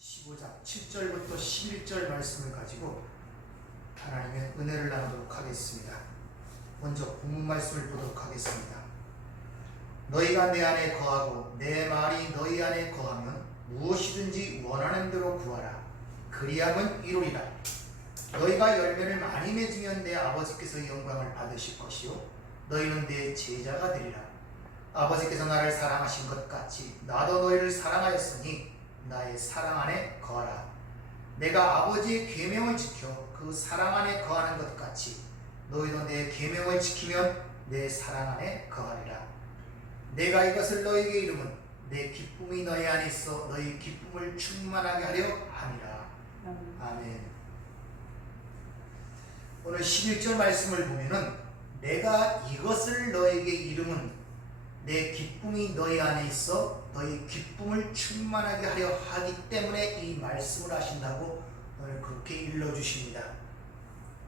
15장 7절부터 11절 말씀을 가지고 하나님의 은혜를 나누도록 하겠습니다. 먼저 본문 말씀을 보도록 하겠습니다. 너희가 내 안에 거하고 내 말이 너희 안에 거하면 무엇이든지 원하는 대로 구하라. 그리하면 이루리라. 너희가 열매를 많이 맺으면 내 아버지께서 영광을 받으실 것이요 너희는 내 제자가 되리라. 아버지께서 나를 사랑하신 것 같이 나도 너희를 사랑하였으니 나의 사랑 안에 거하라. 내가 아버지의 계명을 지켜 그 사랑 안에 거하는 것 같이 너희도 내 계명을 지키면 내 사랑 안에 거하리라. 내가 이것을 너희에게 이름은 내 기쁨이 너희 안에 있어 너희 기쁨을 충만하게 하려 함이라. 아멘. 오늘 11절 말씀을 보면은 내가 이것을 너희에게 이름은 내 기쁨이 너희 안에 있어 너희 기쁨을 충만하게 하려 하기 때문에 이 말씀을 하신다고 오늘 그렇게 일러주십니다.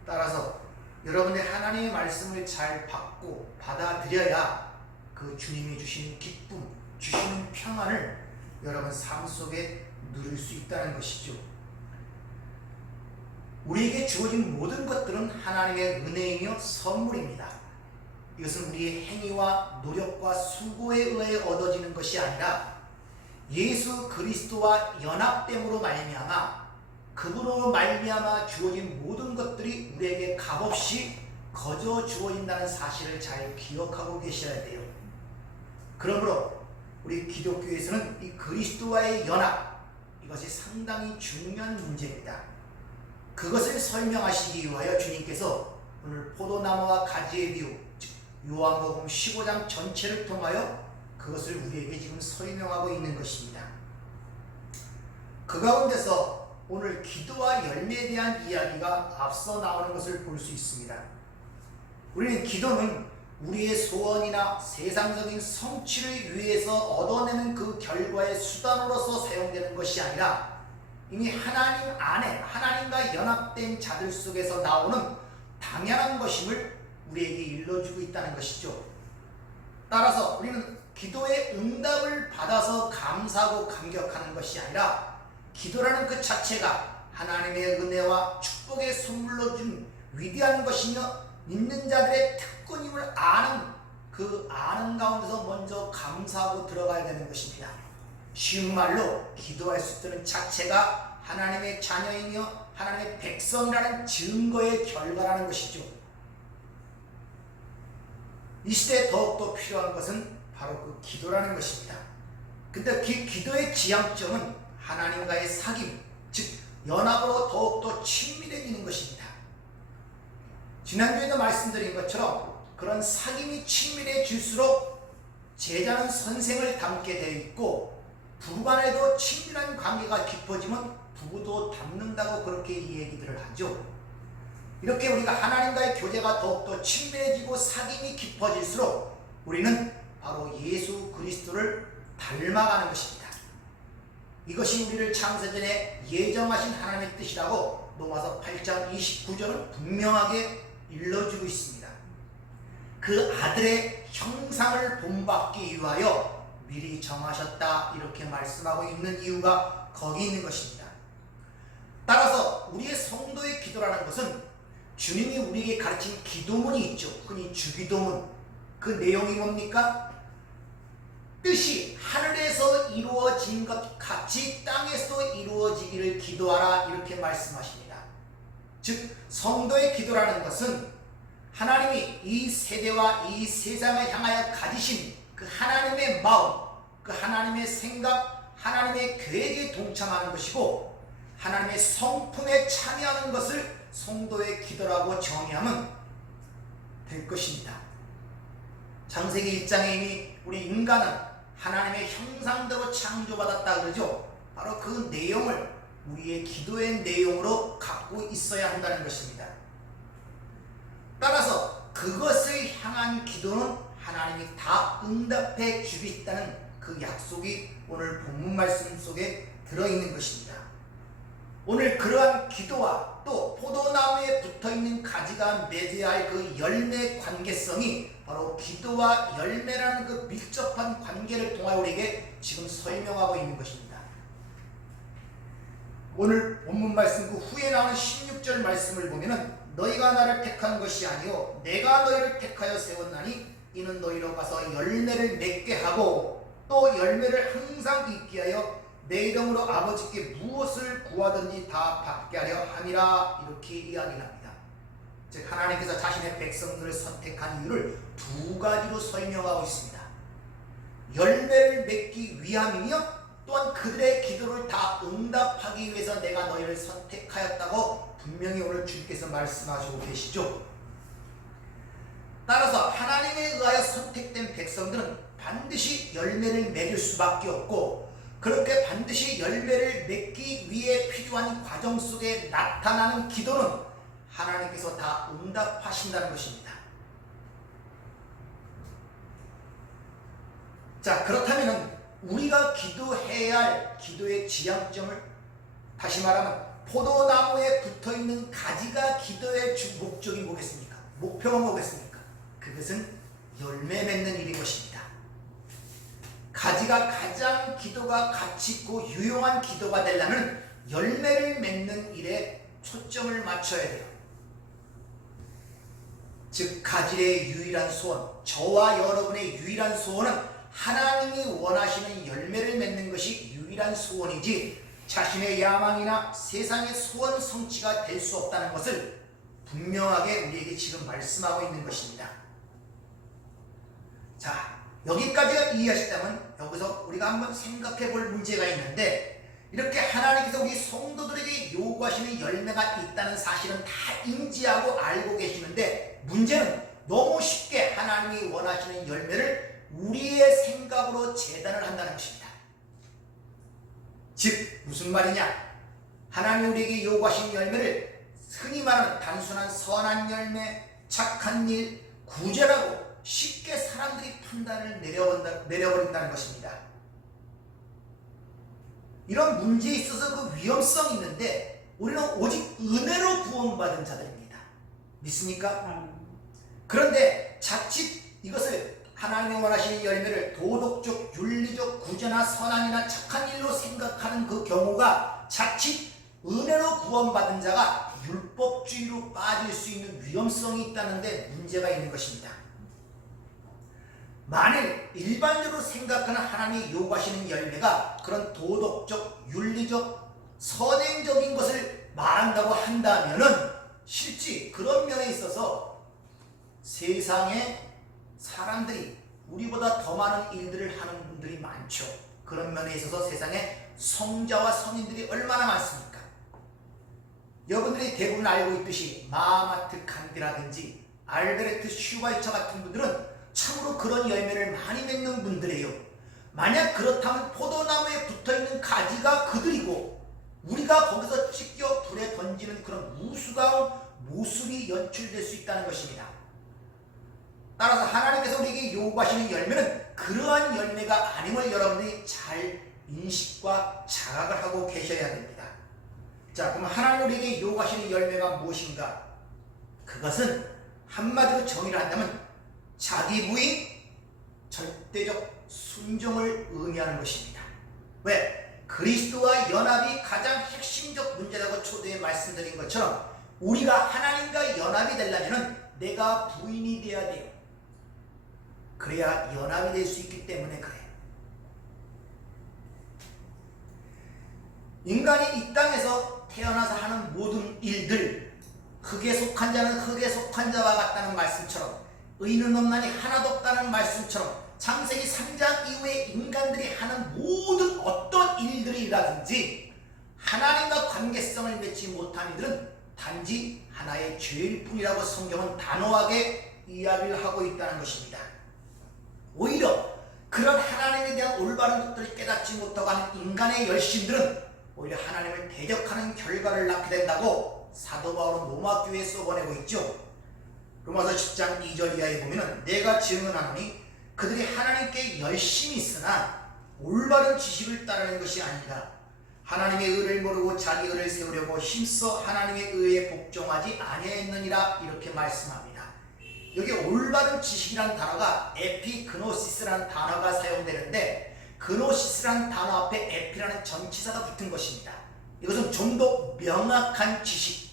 따라서 여러분의 하나님의 말씀을 잘 받고 받아들여야 그 주님이 주시는 기쁨, 주시는 평안을 여러분 삶 속에 누릴 수 있다는 것이죠. 우리에게 주어진 모든 것들은 하나님의 은혜이며 선물입니다. 이것은 우리의 행위와 노력과 수고에 의해 얻어지는 것이 아니라 예수 그리스도와 연합됨으로 말미암아 그분으로 말미암아 주어진 모든 것들이 우리에게 값없이 거저 주어진다는 사실을 잘 기억하고 계셔야 돼요. 그러므로 우리 기독교에서는 이 그리스도와의 연합, 이것이 상당히 중요한 문제입니다. 그것을 설명하시기 위하여 주님께서 오늘 포도나무와 가지의 비유, 즉 요한복음 15장 전체를 통하여 그것을 우리에게 지금 설명하고 있는 것입니다. 그 가운데서 오늘 기도와 열매에 대한 이야기가 앞서 나오는 것을 볼 수 있습니다. 우리는 기도는 우리의 소원이나 세상적인 성취를 위해서 얻어내는 그 결과의 수단으로서 사용되는 것이 아니라 이미 하나님 안에 하나님과 연합된 자들 속에서 나오는 당연한 것임을 우리에게 일러주고 있다는 것이죠. 따라서 우리는 기도의 응답을 받아서 감사하고 감격하는 것이 아니라 기도라는 그 자체가 하나님의 은혜와 축복의 선물로 준 위대한 것이며 믿는 자들의 특권임을 아는 그 아는 가운데서 먼저 감사하고 들어가야 되는 것입니다. 쉬운 말로 기도할 수 있다는 자체가 하나님의 자녀이며 하나님의 백성이라는 증거의 결과라는 것이죠. 이 시대에 더욱더 필요한 것은 바로 그 기도라는 것입니다. 근데 그 기도의 지향점은 하나님과의 사귐, 즉 연합으로 더욱더 친밀해지는 것입니다. 지난주에도 말씀드린 것처럼 그런 사귐이 친밀해질수록 제자는 선생을 닮게 되어 있고 부부간에도 친밀한 관계가 깊어지면 부부도 닮는다고 그렇게 이 얘기들을 하죠. 이렇게 우리가 하나님과의 교제가 더욱더 친밀해지고 사귐이 깊어질수록 우리는 바로 예수 그리스도를 닮아가는 것입니다. 이것이 우리를 창세전에 예정하신 하나님의 뜻이라고 로마서 8장 29절은 분명하게 일러주고 있습니다. 그 아들의 형상을 본받기 위하여 미리 정하셨다 이렇게 말씀하고 있는 이유가 거기 있는 것입니다. 따라서 우리의 성도의 기도라는 것은 주님이 우리에게 가르친 기도문이 있죠. 흔히 주기도문. 그 내용이 뭡니까? 뜻이 하늘에서 이루어진 것 같이 땅에서 이루어지기를 기도하라 이렇게 말씀하십니다. 즉 성도의 기도라는 것은 하나님이 이 세대와 이 세상을 향하여 가지신 그 하나님의 마음, 그 하나님의 생각, 하나님의 계획에 동참하는 것이고 하나님의 성품에 참여하는 것을 성도의 기도라고 정의하면 될 것입니다. 창세기 1장에 이미 우리 인간은 하나님의 형상대로 창조받았다 그러죠. 바로 그 내용을 우리의 기도의 내용으로 갖고 있어야 한다는 것입니다. 따라서 그것을 향한 기도는 하나님이 다 응답해 주겠다는 그 약속이 오늘 본문 말씀 속에 들어있는 것입니다. 오늘 그러한 기도와 또 포도나무에 붙어있는 가지가 맺어야 할 그 열매 관계성이 바로 기도와 열매라는 그 밀접한 관계를 통하여 우리에게 지금 설명하고 있는 것입니다. 오늘 본문 말씀 그 후에 나오는 16절 말씀을 보면은 너희가 나를 택한 것이 아니요 내가 너희를 택하여 세웠나니 이는 너희로 가서 열매를 맺게 하고 또 열매를 항상 있게 하여 내 이름으로 아버지께 무엇을 구하든지 다 받게 하려 함이라 이렇게 이야기를 합니다. 즉 하나님께서 자신의 백성들을 선택한 이유를 두 가지로 설명하고 있습니다. 열매를 맺기 위함이며 또한 그들의 기도를 다 응답하기 위해서 내가 너희를 선택하였다고 분명히 오늘 주님께서 말씀하시고 계시죠. 따라서 하나님에 의하여 선택된 백성들은 반드시 열매를 맺을 수밖에 없고 그렇게 반드시 열매를 맺기 위해 필요한 과정 속에 나타나는 기도는 하나님께서 다 응답하신다는 것입니다. 자, 그렇다면 우리가 기도해야 할 기도의 지향점을 다시 말하면 포도나무에 붙어있는 가지가 기도의 목적이 뭐겠습니까? 목표가 뭐겠습니까? 그것은 열매 맺는 일인 것입니다. 가지가 가장 기도가 가치 있고 유용한 기도가 되려면 열매를 맺는 일에 초점을 맞춰야 돼요. 즉 가지의 유일한 소원, 저와 여러분의 유일한 소원은 하나님이 원하시는 열매를 맺는 것이 유일한 소원이지 자신의 야망이나 세상의 소원 성취가 될 수 없다는 것을 분명하게 우리에게 지금 말씀하고 있는 것입니다. 자, 여기까지가 이해하셨다면 여기서 우리가 한번 생각해 볼 문제가 있는데 이렇게 하나님께서 우리 성도들에게 요구하시는 열매가 있다는 사실은 다 인지하고 알고 계시는데 문제는 너무 쉽게 하나님이 원하시는 열매를 우리의 생각으로 재단을 한다는 것입니다. 즉 무슨 말이냐? 하나님 우리에게 요구하신 열매를 흔히 말하는 단순한 선한 열매, 착한 일, 구제라고 쉽게 사람들이 판단을 내려버린다는 것입니다. 이런 문제에 있어서 그 위험성이 있는데 우리는 오직 은혜로 구원받은 자들입니다. 믿습니까? 그런데 자칫 이것을 하나님이 원하시는 열매를 도덕적, 윤리적, 구제나 선함이나 착한 일로 생각하는 그 경우가 자칫 은혜로 구원받은 자가 율법주의로 빠질 수 있는 위험성이 있다는 데 문제가 있는 것입니다. 만일 일반적으로 생각하는 하나님이 요구하시는 열매가 그런 도덕적, 윤리적, 선행적인 것을 말한다고 한다면은 실제 그런 면에 있어서 세상에 사람들이 우리보다 더 많은 일들을 하는 분들이 많죠. 그런 면에 있어서 세상에 성자와 성인들이 얼마나 많습니까? 여러분들이 대부분 알고 있듯이 마하마트 간디라든지 알베르트 슈바이처 같은 분들은 참으로 그런 열매를 많이 맺는 분들이에요. 만약 그렇다면 포도나무에 붙어있는 가지가 그들이고 우리가 거기서 찢겨 불에 던지는 그런 우스가운 모습이 연출될 수 있다는 것입니다. 따라서 하나님께서 우리에게 요구하시는 열매는 그러한 열매가 아님을 여러분들이 잘 인식과 자각을 하고 계셔야 됩니다. 자, 그럼 하나님 우리에게 요구하시는 열매가 무엇인가? 그것은 한마디로 정의를 한다면 자기 부인, 절대적 순종을 의미하는 것입니다. 왜? 그리스도와 연합이 가장 핵심적 문제라고 초대에 말씀드린 것처럼 우리가 하나님과 연합이 되려면 내가 부인이 돼야 돼요. 그래야 연합이 될 수 있기 때문에 그래요. 인간이 이 땅에서 태어나서 하는 모든 일들, 흙에 속한 자는 흙에 속한 자와 같다는 말씀처럼 의인은 없나니 하나도 없다는 말씀처럼 창세기 3장 이후에 인간들이 하는 모든 어떤 일들이라든지 하나님과 관계성을 맺지 못한 이들은 단지 하나의 죄일 뿐이라고 성경은 단호하게 이야기를 하고 있다는 것입니다. 오히려 그런 하나님에 대한 올바른 것들을 깨닫지 못하고 하는 인간의 열심들은 오히려 하나님을 대적하는 결과를 낳게 된다고 사도 바울은 로마 교회에 써보내고 있죠. 로마서 10장 2절 이하에 보면 내가 증언하노니 그들이 하나님께 열심히 있으나 올바른 지식을 따르는 것이 아니라 하나님의 의를 모르고 자기 의를 세우려고 힘써 하나님의 의에 복종하지 아니하였느니라 이렇게 말씀합니다. 여기 올바른 지식이라는 단어가 에피그노시스라는 단어가 사용되는데 그노시스라는 단어 앞에 에피라는 전치사가 붙은 것입니다. 이것은 좀 더 명확한 지식,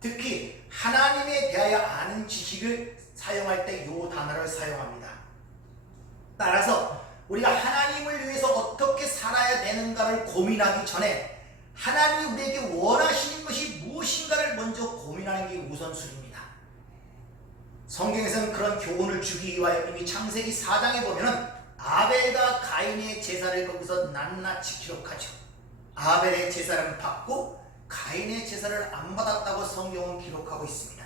특히 하나님에 대하여 아는 지식을 사용할 때 이 단어를 사용합니다. 따라서 우리가 하나님을 위해서 어떻게 살아야 되는가를 고민하기 전에 하나님이 우리에게 원하시는 것이 무엇인가를 먼저 고민하는 게 우선순위입니다. 성경에서는 그런 교훈을 주기 위하여 이미 창세기 4장에 보면은 아벨과 가인의 제사를 거기서 낱낱이 기록하죠. 아벨의 제사를 받고 가인의 제사를 안 받았다고 성경은 기록하고 있습니다.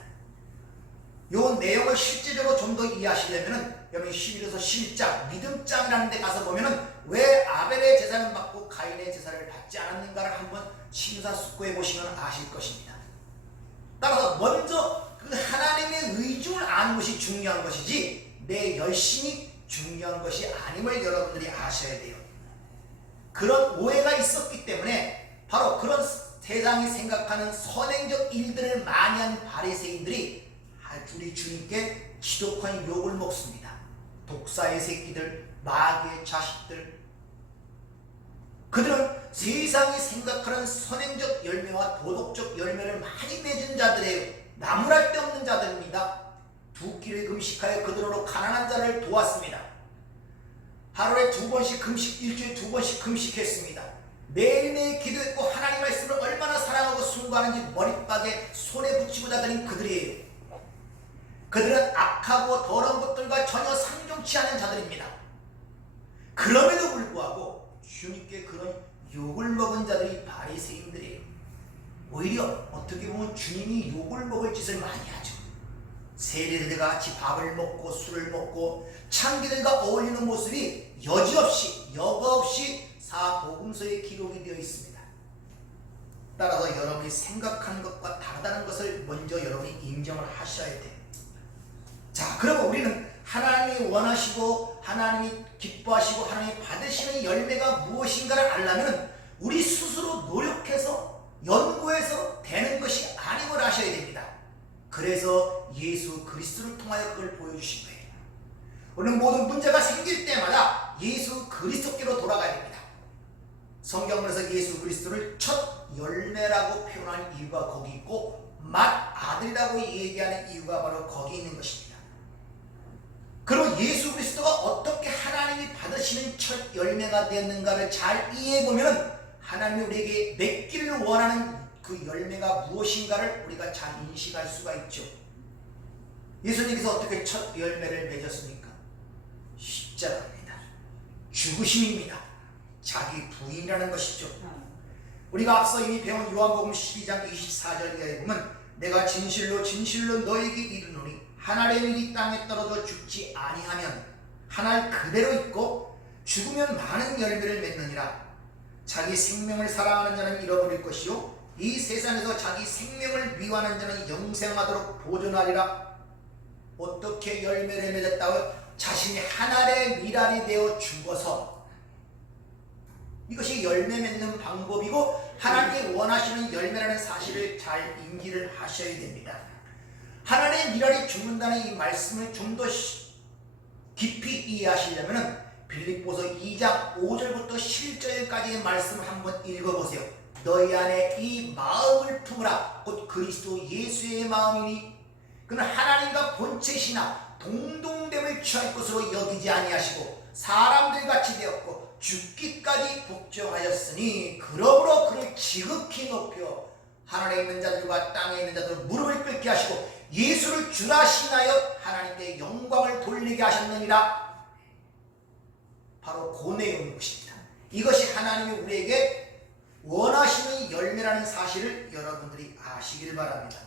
이 내용을 실제적으로 좀 더 이해하시려면 여러분 11에서 11장 믿음장이라는 데 가서 보면은 왜 아벨의 제사를 받고 가인의 제사를 받지 않았는가를 한번 심사숙고해 보시면 아실 것입니다. 따라서 먼저 그 하나님의 의중을 아는 것이 중요한 것이지 내 열심이 중요한 것이 아님을 여러분들이 아셔야 돼요. 그런 오해가 있었기 때문에 바로 그런 세상이 생각하는 선행적 일들을 많이 한 바리새인들이 우리 주님께 지독한 욕을 먹습니다. 독사의 새끼들, 마귀의 자식들. 그들은 세상이 생각하는 선행적 열매와 도덕적 열매를 많이 맺은 자들이에요. 나무랄 데 없는 자들입니다. 두 끼를 금식하여 그들로 가난한 자를 도왔습니다. 하루에 2번씩 금식, 일주일에 2번씩 금식했습니다. 매일매일 기도했고 하나님 말씀을 얼마나 사랑하고 순고하는지 머리박에 손에 붙이고 자들인 그들이에요. 그들은 악하고 더러운 것들과 전혀 상종치 않은 자들입니다. 그럼에도 불구하고 주님께 그런 욕을 먹은 자들이 바리새인들이에요. 오히려 어떻게 보면 주님이 욕을 먹을 짓을 많이 하죠. 세리들과 같이 밥을 먹고 술을 먹고 창기들과 어울리는 모습이 여지없이 여과없이 사복음서에 기록이 되어 있습니다. 따라서 여러분이 생각하는 것과 다르다는 것을 먼저 여러분이 인정을 하셔야 돼요. 자, 그러면 우리는 하나님이 원하시고 하나님이 기뻐하시고 하나님이 받으시는 열매가 무엇인가를 알려면 우리 스스로 노력해서 연구해서 되는 것이 아님을 아셔야 됩니다. 그래서 예수 그리스도를 통하여 그걸 보여주신 거예요. 우리는 모든 문제가 생길 때마다 예수 그리스도께로 돌아가야 됩니다. 성경에서 예수 그리스도를 첫 열매라고 표현한 이유가 거기 있고 맏아들이라고 얘기하는 이유가 바로 거기 있는 것입니다. 그리고 예수 그리스도가 어떻게 하나님이 받으시는 첫 열매가 되었는가를 잘 이해해보면 하나님이 우리에게 맺기를 원하는 그 열매가 무엇인가를 우리가 잘 인식할 수가 있죠. 예수님께서 어떻게 첫 열매를 맺었습니까? 십자가입니다. 죽으심입니다. 자기 부인이라는 것이죠. 우리가 앞서 이미 배운 요한복음 12장 24절에 보면 내가 진실로 진실로 너에게 이르노니 한 알의 밀이 땅에 떨어져 죽지 아니하면 한 알 그대로 있고 죽으면 많은 열매를 맺느니라. 자기 생명을 사랑하는 자는 잃어버릴 것이요 이 세상에서 자기 생명을 미워하는 자는 영생하도록 보존하리라. 어떻게 열매를 맺었다고요? 자신이 한 알의 밀알이 되어 죽어서. 이것이 열매 맺는 방법이고 하나님이 원하시는 열매라는 사실을 잘 인지를 하셔야 됩니다. 하나님의 밀알이 죽는다는 이 말씀을 좀 더 깊이 이해하시려면 빌립보서 2장 5절부터 11절까지의 말씀을 한번 읽어보세요. 너희 안에 이 마음을 품으라. 곧 그리스도 예수의 마음이니 그는 하나님과 본체시나 동등됨을 취할 것으로 여기지 아니하시고 사람들같이 되었고 죽기까지 복종하였으니 그러므로 그를 지극히 높여 하늘에 있는 자들과 땅에 있는 자들 무릎을 꿇게 하시고 예수를 주라 신하여 하나님께 영광을 돌리게 하셨느니라. 바로 그 내용인 것입니다. 이것이 하나님이 우리에게 원하시는 열매라는 사실을 여러분들이 아시길 바랍니다.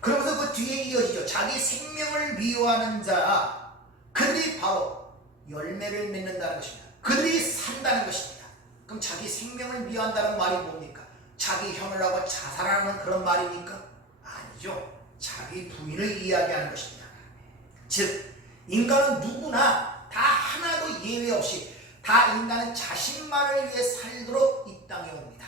그러면서 그 뒤에 이어지죠. 자기 생명을 미워하는 자, 그들이 바로 열매를 맺는다는 것입니다. 그들이 산다는 것입니다. 그럼 자기 생명을 미워한다는 말이 뭡니까? 자기 형을 하고 자살하는 그런 말입니까? 아니죠. 자기 부인을 이야기하는 것입니다. 즉 인간은 누구나 다 하나도 예외 없이 다 인간은 자신만을 위해 살도록 이 땅에 옵니다.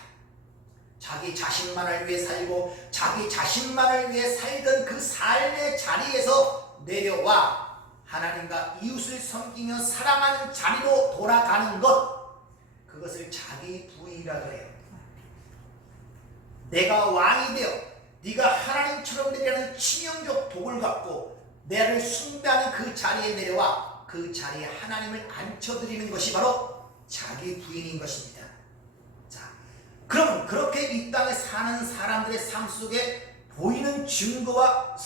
자기 자신만을 위해 살고 자기 자신만을 위해 살던 그 삶의 자리에서 내려와 하나님과 이웃을 섬기며 사랑하는 자리로 돌아가는 것, 그것을 자기 부인이라고 해요. 내가 왕이 되어 네가 하나님처럼 되려는 치명적 복을 갖고 나를 숭배하는 그 자리에 내려와 그 자리에 하나님을 앉혀드리는 것이 바로 자기 부인인 것입니다. 자, 그러면 그렇게 이 땅에 사는 사람들의 삶 속에 보이는 증거와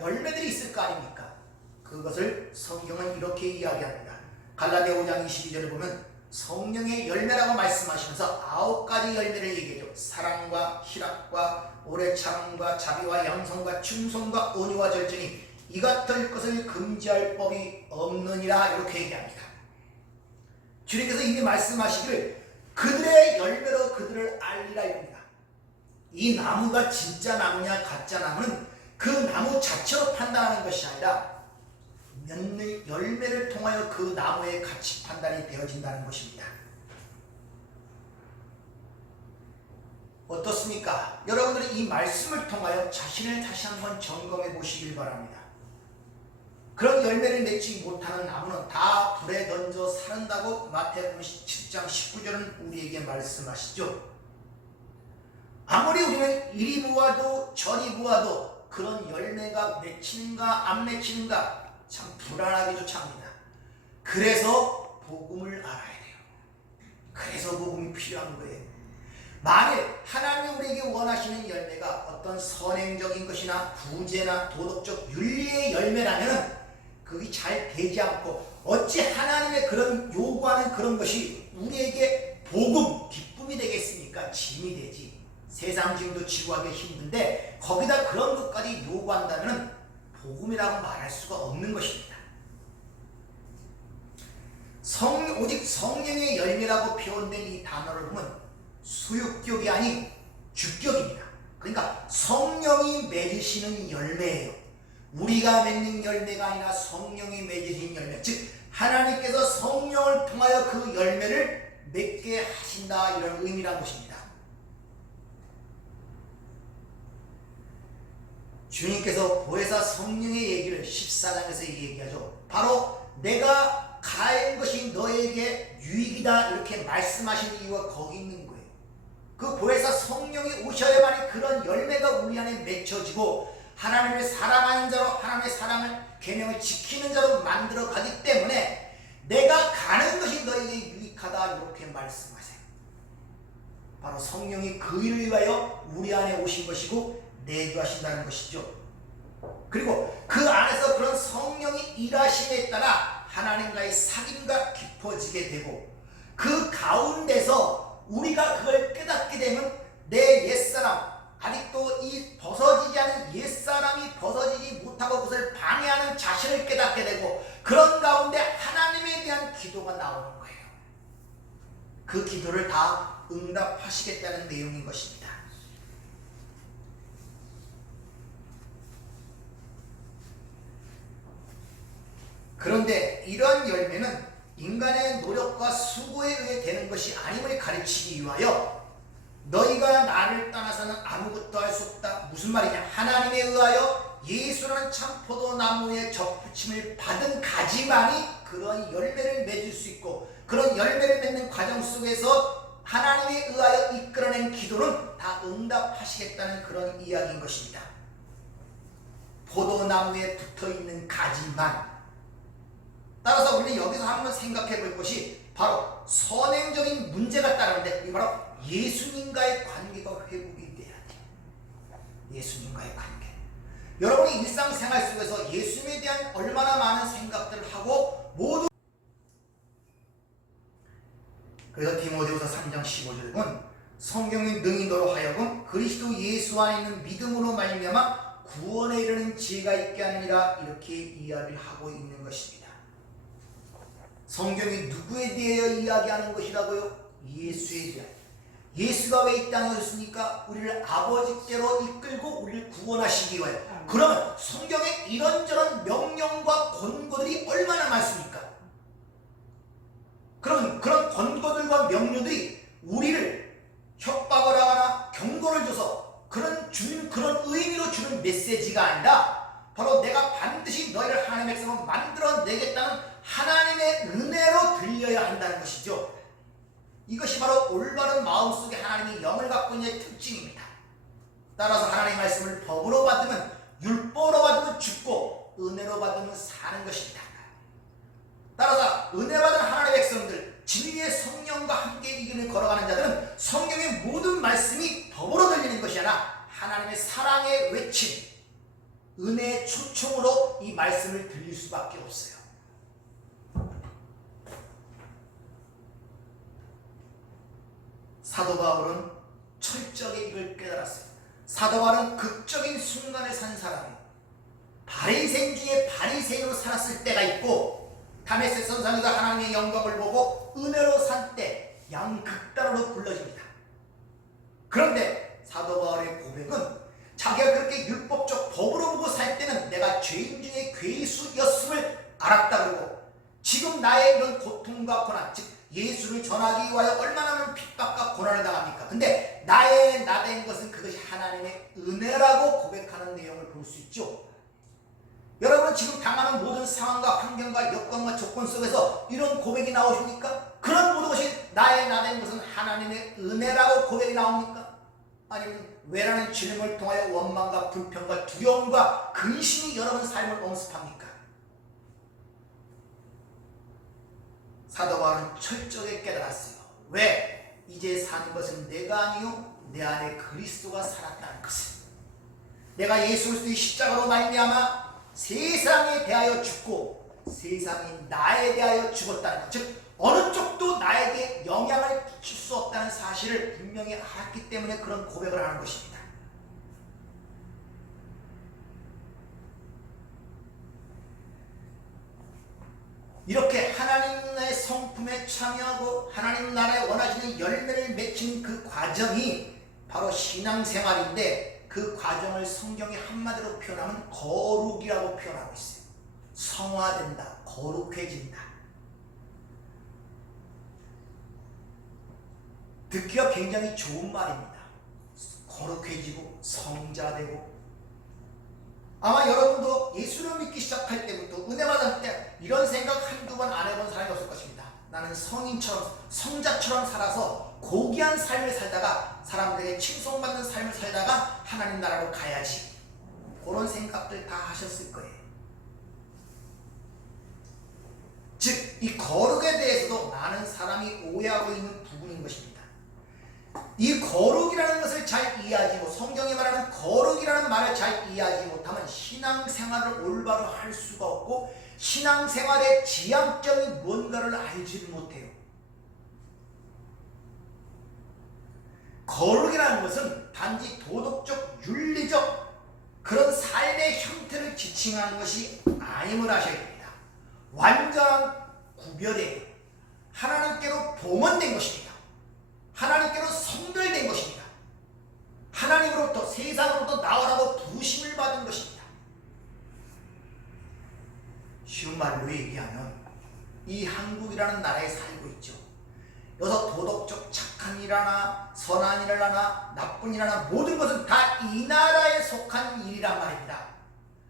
열매들이 있을 거 아닙니까? 그것을 성경은 이렇게 이야기합니다. 갈라디아 5장 22절을 보면 성령의 열매라고 말씀하시면서 9가지 열매를 얘기해줘. 사랑과 희락과 오래 참음과 자비와 양성과 충성과 온유와 절제니 이 같을 것을 금지할 법이 없느니라 이렇게 얘기합니다. 주님께서 이미 말씀하시기를 그들의 열매로 그들을 알리라 이럽니다. 이 나무가 진짜 나무냐 가짜 나무는 그 나무 자체로 판단하는 것이 아니라 맺는 열매를 통하여 그 나무의 가치 판단이 되어진다는 것입니다. 어떻습니까? 여러분들이 이 말씀을 통하여 자신을 다시 한번 점검해 보시길 바랍니다. 그런 열매를 맺지 못하는 나무는 다 불에 던져 사른다고 마태복음 7장 19절은 우리에게 말씀하시죠. 아무리 우리는 이리 보아도 저리 보아도 그런 열매가 맺히는가 안 맺히는가 참 불안하기조차 합니다. 그래서 복음을 알아야 돼요. 그래서 복음이 필요한 거예요. 만일 하나님이 우리에게 원하시는 열매가 어떤 선행적인 것이나 구제나 도덕적 윤리의 열매라면 그게 잘 되지 않고 어찌 하나님의 그런 요구하는 그런 것이 우리에게 복음, 기쁨이 되겠습니까? 짐이 되지. 세상 짐도 지고 하기 힘든데 거기다 그런 것까지 요구한다면 복음이라고 말할 수가 없는 것입니다. 오직 성령의 열매라고 표현된 이 단어를 보면 수유격이 아닌 주격입니다. 그러니까 성령이 맺으시는 열매예요. 우리가 맺는 열매가 아니라 성령이 맺으신 열매, 즉 하나님께서 성령을 통하여 그 열매를 맺게 하신다 이런 의미란 것입니다. 주님께서 보혜사 성령의 얘기를 14장에서 얘기하죠. 바로 내가 가한 것이 너에게 유익이다 이렇게 말씀하신 이유가 거기 있는 거예요. 그 보혜사 성령이 오셔야만이 그런 열매가 우리 안에 맺혀지고 하나님을 사랑하는 자로 하나님의 사랑을 계명을 지키는 자로 만들어 가기 때문에 내가 가는 것이 너에게 유익하다 이렇게 말씀하세요. 바로 성령이 그 일을 위하여 우리 안에 오신 것이고 내주하신다는 것이죠. 그리고 그 안에서 그런 성령이 일하심에 따라 하나님과의 사귐가 깊어지게 되고 그 가운데서 우리가 그걸 깨닫게 되면 내 옛사람, 아직도 이 벗어지지 않은 옛사람이 벗어지지 못하고 그것을 방해하는 자신을 깨닫게 되고 그런 가운데 하나님에 대한 기도가 나오는 거예요. 그 기도를 다 응답하시겠다는 내용인 것입니다. 그런데 이러한 열매는 인간의 노력과 수고에 의해 되는 것이 아님을 가르치기 위하여 너희가 나를 떠나서는 아무것도 할 수 없다. 무슨 말이냐? 하나님에 의하여 예수라는 참 포도나무의 접붙임을 받은 가지만이 그런 열매를 맺을 수 있고 그런 열매를 맺는 과정 속에서 하나님에 의하여 이끌어낸 기도는 다 응답하시겠다는 그런 이야기인 것입니다. 포도나무에 붙어있는 가지만. 따라서 우리는 여기서 한번 생각해 볼 것이 바로 선행적인 문제가 따르는데 그게 바로 예수님과의 관계가 회복이 돼야 돼요. 예수님과의 관계. 여러분이 일상생활 속에서 예수님에 대한 얼마나 많은 생각들을 하고 모두 그래서 디모데후서 3장 15절에 보면 성경이 능히 너로 하여금 그리스도 예수 안에 있는 믿음으로 말미암아 구원에 이르는 지혜가 있게 하느니라 이렇게 이야기를 하고 있는 것입니다. 성경이 누구에 대하여 이야기하는 것이라고요? 예수에 대하여. 예수가 왜 이 땅에 오셨습니까? 우리를 아버지께로 이끌고 우리를 구원하시기 위하여. 그러면 성경에 이런저런 명령과 권고들이 얼마나 많습니까? 그럼 그런 권고들과 명령들이 우리를 협박을 하거나 경고를 줘서 그런 의미로 주는 메시지가 아니라 바로 내가 반드시 너희를 하나님의 백성으로 만들어내겠다는 하나님의 은혜로 들려야 한다는 것이죠. 이것이 바로 올바른 마음속에 하나님이 영을 갖고 있는 특징입니다. 따라서 하나님의 말씀을 법으로 받으면, 율법으로 받으면 죽고 은혜로 받으면 사는 것입니다. 따라서 은혜 받은 하나님의 백성들, 진리의 성령과 함께 이 길을 걸어가는 자들은 성경의 모든 말씀이 법으로 들리는 것이 아니라 하나님의 사랑의 외침, 은혜의 초청으로 이 말씀을 들릴 수밖에 없어요. 사도 바울은 철저하게 이걸 깨달았어요. 사도 바울은 극적인 순간을 산 사람이에요. 바리새인 중에 바리새인으로 살았을 때가 있고, 다메섹 선상에서 하나님의 영광을 보고 은혜로 산 때, 양극단으로 불러집니다. 그런데 사도 바울의 고백은 자기가 그렇게 율법적 법으로 보고 살 때는 내가 죄인 중에 괴수였음을 알았다 그러고, 지금 나의 이런 고통과 고난, 즉 예수를 전하기 위하여 얼마나 많은 핍박과 고난을 당합니까? 근데 나된 것은 그것이 하나님의 은혜라고 고백하는 내용을 볼 수 있죠. 여러분은 지금 당하는 모든 상황과 환경과 여건과 조건 속에서 이런 고백이 나오십니까? 그런 모든 것이 나된 것은 하나님의 은혜라고 고백이 나옵니까? 아니면 왜라는 질문을 통하여 원망과 불평과 두려움과 근심이 여러분 삶을 엄습합니까? 사도 바울은 철저하게 깨달았어요. 왜? 이제 사는 것은 내가 아니요 내 안에 그리스도가 살았다는 것을. 내가 예수 그리스도의 십자가로 말미암아 세상에 대하여 죽고 세상이 나에 대하여 죽었다는 것, 즉 어느 쪽도 나에게 영향을 끼칠 수 없다는 사실을 분명히 알았기 때문에 그런 고백을 하는 것입니다. 이렇게 하나님의 성품에 참여하고 하나님 나라에 원하시는 열매를 맺히는 그 과정이 바로 신앙생활인데, 그 과정을 성경이 한마디로 표현하면 거룩이라고 표현하고 있어요. 성화된다, 거룩해진다. 듣기가 굉장히 좋은 말입니다. 거룩해지고 성자되고. 아마 여러분도 예수를 믿기 시작할 때부터, 은혜 받을 때 이런 생각 한두 번 안 해본 사람이 없을 것입니다. 나는 성인처럼, 성자처럼 살아서 고귀한 삶을 살다가 사람들에게 칭송받는 삶을 살다가 하나님 나라로 가야지. 그런 생각들 다 하셨을 거예요. 즉, 이 거룩에 대해서도 많은 사람이 오해하고 있는 부분인 것입니다. 이 거룩이라는 것을 잘 이해하지 못, 성경이 말하는 거룩이라는 말을 잘 이해하지 못하면 신앙생활을 올바로 할 수가 없고, 신앙생활의 지향점이 뭔가를 알지를 못해요. 거룩이라는 것은 단지 도덕적, 윤리적 그런 삶의 형태를 지칭하는 것이 아님을 아셔야 됩니다. 완전한 구별이에요. 하나님께로 봉헌된 것입니다. 하나님께로 성별된 것입니다. 하나님으로부터, 세상으로부터 나오라고 부르심을 받은 것입니다. 쉬운 말로 얘기하면 이 한국이라는 나라에 살고 있죠. 여기서 도덕적 착한 일 하나, 선한 일을 하나, 나쁜 일 하나, 모든 것은 다 이 나라에 속한 일이란 말입니다.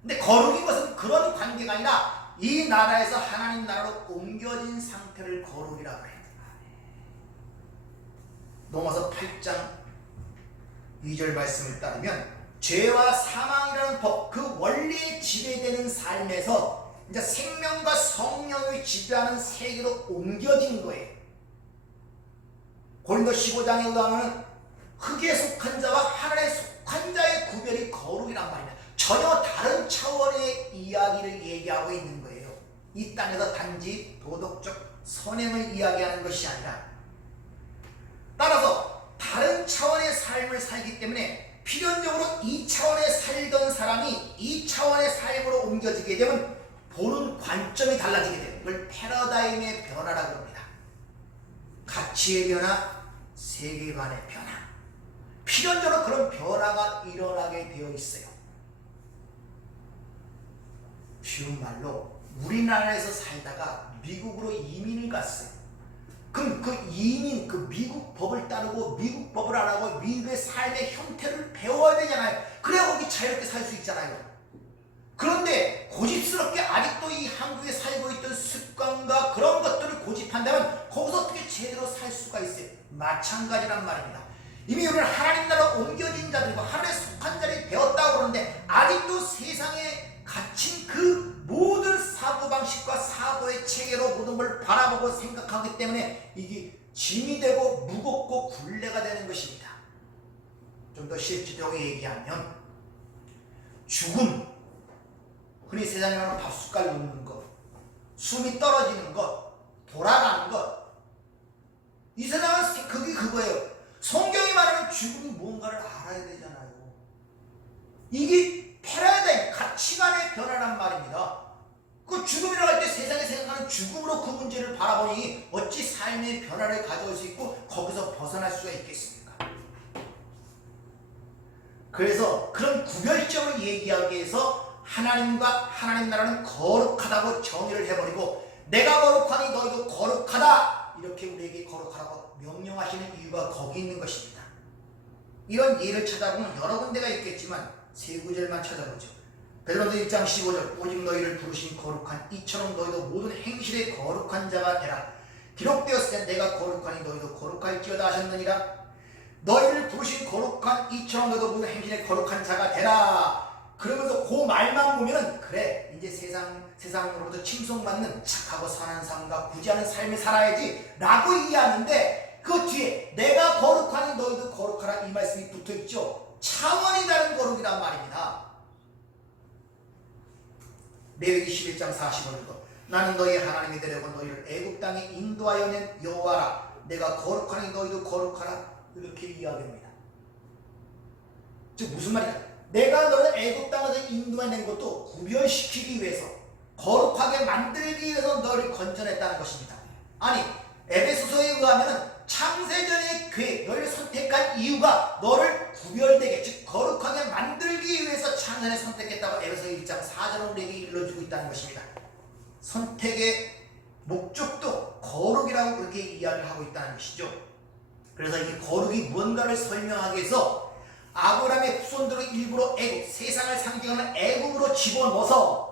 근데 거룩인 것은 그런 관계가 아니라 이 나라에서 하나님 나라로 옮겨진 상태를 거룩이라고 해요. 로마서 8장 2절 말씀을 따르면 죄와 사망이라는 법, 그 원리에 지배되는 삶에서 이제 생명과 성령을 지배하는 세계로 옮겨진 거예요. 고린도 15장에 의하면 흙에 속한 자와 하늘에 속한 자의 구별이 거룩이란 말입니다. 전혀 다른 차원의 이야기를 얘기하고 있는 거예요. 이 땅에서 단지 도덕적 선행을 이야기하는 것이 아니라, 따라서 다른 차원의 삶을 살기 때문에 필연적으로 이 차원에 살던 사람이 이 차원의 삶으로 옮겨지게 되면 보는 관점이 달라지게 돼요. 이걸 패러다임의 변화라고 합니다. 가치의 변화, 세계관의 변화. 필연적으로 그런 변화가 일어나게 되어 있어요. 쉬운 말로 우리나라에서 살다가 미국으로 이민을 갔어요. 그럼 그 이민, 그 미국 법을 따르고 미국 법을 안 하고 미국의 삶의 형태를 배워야 되잖아요. 그래야 거기 자유롭게 살 수 있잖아요. 그런데 고집스럽게 아직도 이 한국에 살고 있던 습관과 그런 것들을 고집한다면 거기서 어떻게 제대로 살 수가 있어요? 마찬가지란 말입니다. 이미 우리는 하나님 나라 옮겨진 자들이고 하늘에 속한 자들이 되었다고 그러는데 아직도 세상에 갇힌 그 모든 사고방식과 사고의 체계로 모든 걸 바라보고 생각하기 때문에 이게 짐이 되고 무겁고 굴레가 되는 것입니다. 좀 더 실질적으로 얘기하면 죽음, 흔히 세상에 말하는 밥숟갈 놓는 것, 숨이 떨어지는 것, 돌아가는 것, 이 세상은 그거예요. 성경이 말하는 죽음이 뭔가를 알아야 되잖아요. 이게 패러다임, 가치관의 변화란 말입니다. 그 죽음이라고 할 때 세상에 생각하는 죽음으로 그 문제를 바라보니 어찌 삶의 변화를 가져올 수 있고 거기서 벗어날 수가 있겠습니까? 그래서 그런 구별점을 얘기하기 위해서 하나님과 하나님 나라는 거룩하다고 정의를 해버리고 내가 거룩하니 너희도 거룩하다 이렇게 우리에게 거룩하라고 명령하시는 이유가 거기 있는 것입니다. 이런 예를 찾아보면 여러 군데가 있겠지만 세 구절만 찾아보죠. 베드로전서 1장 15절 오직 너희를 부르신 거룩한 이처럼 너희도 모든 행실에 거룩한 자가 되라. 기록되었을 때 내가 거룩하니 너희도 거룩할지어다 하셨느니라. 너희를 부르신 거룩한 이처럼 너희도 모든 행실에 거룩한 자가 되라. 그러면서 그 말만 보면은 그래 이제 세상으로부터 칭송받는 착하고 선한 삶과 굳이 않은 삶을 살아야지 라고 이해하는데 그 뒤에 내가 거룩하니 너희도 거룩하라 이 말씀이 붙어있죠. 차원이 다른 거룩이란 말입니다. 레위기 11장 45절도 나는 너희 하나님이 되려고 너희를 애굽 땅에 인도하여 낸 여호와라. 내가 거룩하니 너희도 거룩하라 이렇게 이야기합니다. 즉 무슨 말이냐, 내가 너를 애굽 땅에서 인도해낸 것도 구별시키기 위해서 거룩하게 만들기 위해서 너를 건져냈다는 것입니다. 아니 에베소서에 의하면 창세전의 계획, 너를 선택한 이유가 너를 구별되게 즉 거룩하게 만들기 위해서 창세전에 선택했다고 에베소서 1장 4절은 우리에게 일러주고 있다는 것입니다. 선택의 목적도 거룩이라고 그렇게 이야기를 하고 있다는 것이죠. 그래서 이 거룩이 무언가를 설명하기 위해서 아브라함의 후손들을 일부러 애굽, 세상을 상징하는 애굽으로 집어넣어서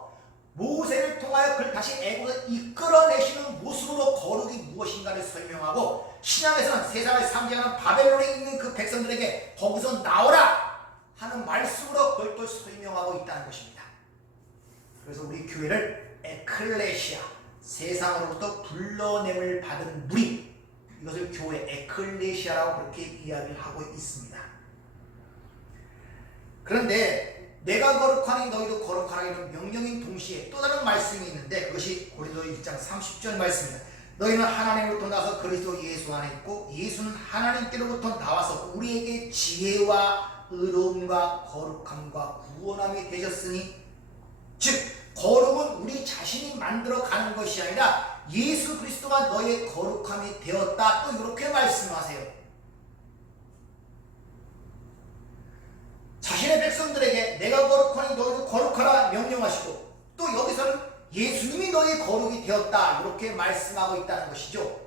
모세를 통하여 그를 다시 애굽에서 이끌어내시는 모습으로 거룩이 무엇인가를 설명하고 신약에서는 세상을 상징하는 바벨론에 있는 그 백성들에게 거기서 나오라 하는 말씀으로 그걸 또 설명하고 있다는 것입니다. 그래서 우리 교회를 에클레시아, 세상으로부터 불러냄을 받은 무리, 이것을 교회 에클레시아라고 그렇게 이야기를 하고 있습니다. 그런데 내가 거룩하니 너희도 거룩하라 이런 명령인 동시에 또 다른 말씀이 있는데 그것이 고린도서 1장 30절 말씀입니다. 너희는 하나님으로부터 나서 그리스도 예수 안에 있고 예수는 하나님께로부터 나와서 우리에게 지혜와 의로움과 거룩함과 구원함이 되셨으니 즉 거룩은 우리 자신이 만들어가는 것이 아니라 예수 그리스도가 너의 거룩함이 되었다 또 이렇게 말씀하세요. 자신의 백성들에게 내가 거룩하니 너희도 거룩하라 명령하시고 또 여기서는 예수님이 너희 거룩이 되었다 이렇게 말씀하고 있다는 것이죠.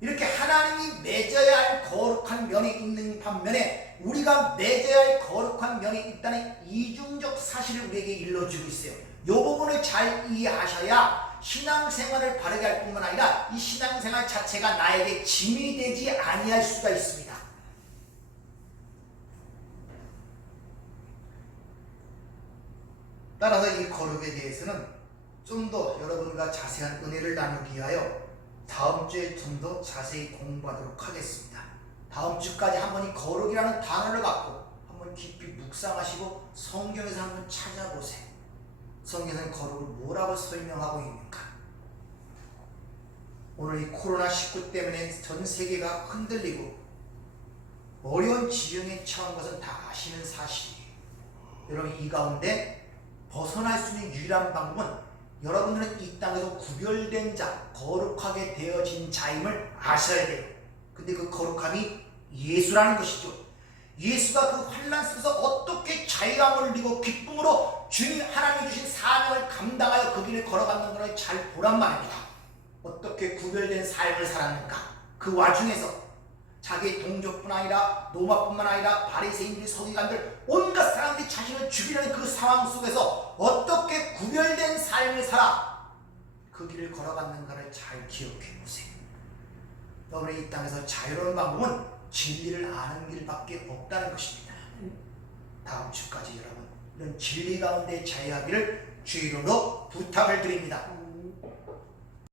이렇게 하나님이 맺어야 할 거룩한 면이 있는 반면에 우리가 맺어야 할 거룩한 면이 있다는 이중적 사실을 우리에게 일러주고 있어요. 이 부분을 잘 이해하셔야 신앙생활을 바르게 할 뿐만 아니라 이 신앙생활 자체가 나에게 짐이 되지 아니할 수가 있습니다. 따라서 이 거룩에 대해서는 좀 더 여러분과 자세한 은혜를 나누기 위하여 다음 주에 좀 더 자세히 공부하도록 하겠습니다. 다음 주까지 한번 이 거룩이라는 단어를 갖고 한번 깊이 묵상하시고 성경에서 한번 찾아보세요. 성경에서는 거룩을 뭐라고 설명하고 있는가? 오늘 이 코로나19 때문에 전 세계가 흔들리고 어려운 지경에 처한 것은 다 아시는 사실이에요. 여러분 이 가운데 벗어날 수 있는 유일한 방법은 여러분들은 이 땅에서 구별된 자, 거룩하게 되어진 자임을 아셔야 돼요. 근데 그 거룩함이 예수라는 것이죠. 예수가 그 환난 속에서 어떻게 자유함을 누리고 기쁨으로 주님 하나님이 주신 사명을 감당하여 그 길을 걸어가는 것을 잘 보란 말입니다. 어떻게 구별된 삶을 살았는가. 그 와중에서 자기의 동족뿐 아니라 로마뿐만 아니라 바리새인들, 서기관들 온갖 사람들이 자신을 죽이려는 그 상황 속에서 어떻게 구별된 삶을 살아 그 길을 걸어갔는가를 잘 기억해 보세요. 여러분이 이 땅에서 자유로운 방법은 진리를 아는 길밖에 없다는 것입니다. 다음 주까지 여러분 진리 가운데 자유하기를 주의 이름으로 부탁을 드립니다.